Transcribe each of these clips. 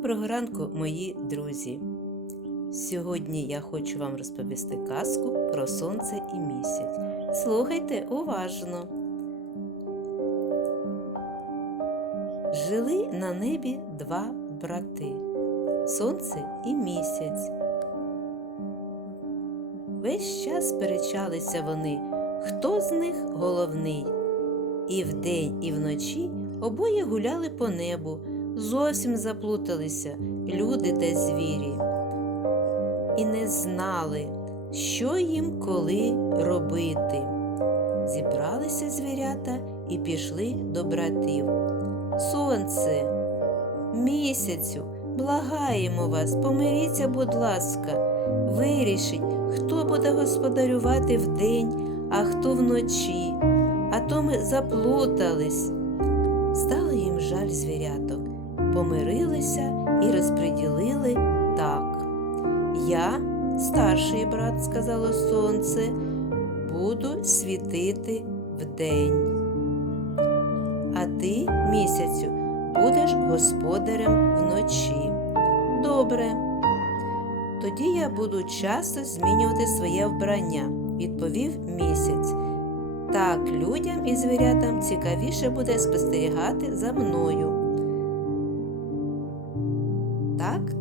Доброго ранку, мої друзі! Сьогодні я хочу вам розповісти казку про сонце і місяць. Слухайте уважно. Жили на небі два брати сонце і місяць. Весь час сперечалися вони, хто з них головний. І вдень, і вночі обоє гуляли по небу, зовсім заплуталися люди та звірі, і не знали, що їм коли робити. Зібралися звірята і пішли до братів. Сонце, місяцю, благаємо вас, помиріться, будь ласка, вирішіть, хто буде господарювати вдень, а хто вночі. А то ми заплутались. Стало їм жаль звіряток, помирилися і розподілили так. Я, старший брат, сказало сонце, буду світити вдень. А ти, місяцю, будеш господарем вночі. Добре. Тоді я буду часто змінювати своє вбрання, відповів місяць. Так людям і звірятам цікавіше буде спостерігати за мною.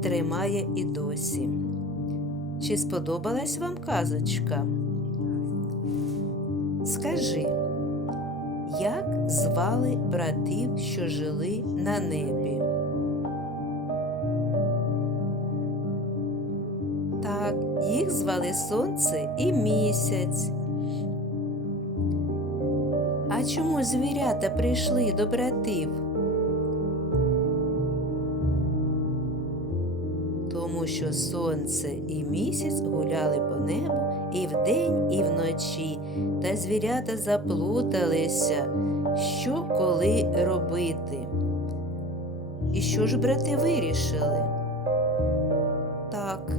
Тримає і досі. Чи сподобалась вам казочка? Скажи, як звали братів, що жили на небі? Так, їх звали Сонце і місяць. А чому звірята прийшли до братів? Тому що сонце і місяць гуляли по небу і вдень, і вночі, та звірята заплуталися, що коли робити. І що ж брати вирішили? Так,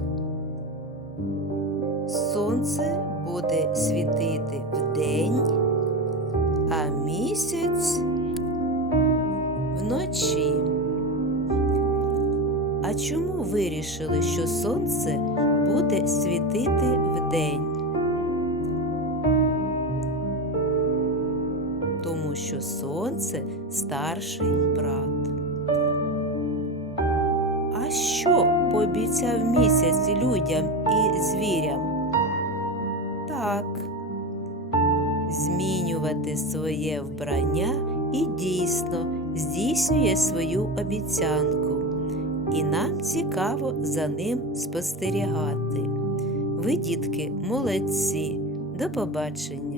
сонце буде світити вдень а місяць вночі. А чому вирішили, що сонце буде світити вдень? Тому що сонце старший брат. А що пообіцяв місяць людям і звірям? Так змінювати своє вбрання і дійсно здійснює свою обіцянку. І нам цікаво за ним спостерігати. Ви, дітки, молодці. До побачення!